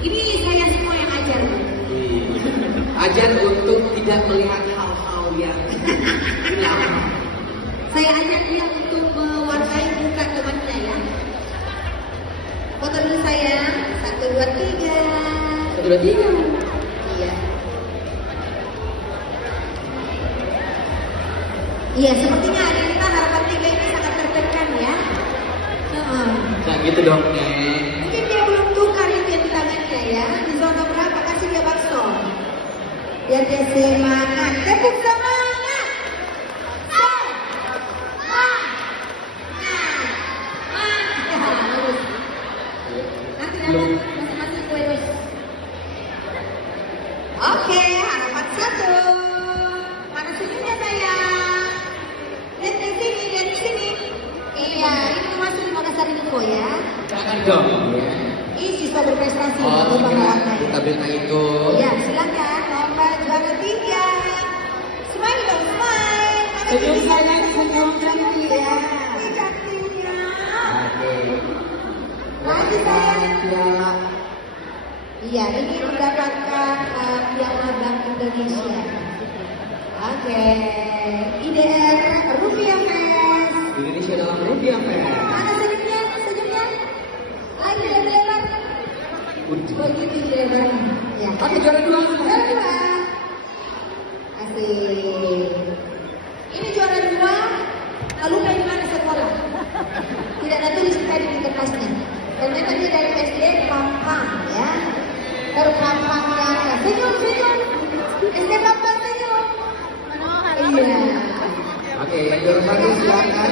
Ini saya semua yang ajar. Ajar untuk tidak melihat hal-hal yang hilang. Saya ajak dia untuk mewarnai muka temannya ya. Foto dulu saya. 1, 2, 3. 1, 2, 3. Iya. Iya, sepertinya ada kita harapan 3 ini sangat tertekan ya. Nah gitu dong, Nek. Mungkin dia belum tukar itu yang di tangannya ya. Di zona berapa? Kasih dia bakso. Biar dia semangat. Tepuk semangat. Nanti dapat masing-masing kue dus. Oke, harapan 1. Mana senyumnya sayang? Lihat dari sini, dari sini. Iya, ini masuk di Makassar Info ya. Jangan dong. Ini siswa berprestasi. Oh, Bang Warna ya. kita bina itu. Ya, silakan nomor juara 3. Smile dong, smile. Mana Senyum gigi? sayang, senyum cantik ya. Cantiknya. Oke. Lagi sayang. Ya. Iya, ini mendapatkan Piala Bank Indonesia. Oke, IDR Rupiah Fest. Indonesia dalam rupiah, Fer. Mana senyumnya? Senyumnya? Lagi lebar-lebar. Begitu lebar. Ya. Oke, juara 2. Juara 2. Asik. Ini juara 2. Lalu dari mana sekolah? Tidak ada tulis tadi di kertasnya. Ternyata dia dari SD Pampang ya. Terpampang ke atas. Senyum, senyum. SD Pampang senyum. Iya. Oke, yang juara 1 silakan.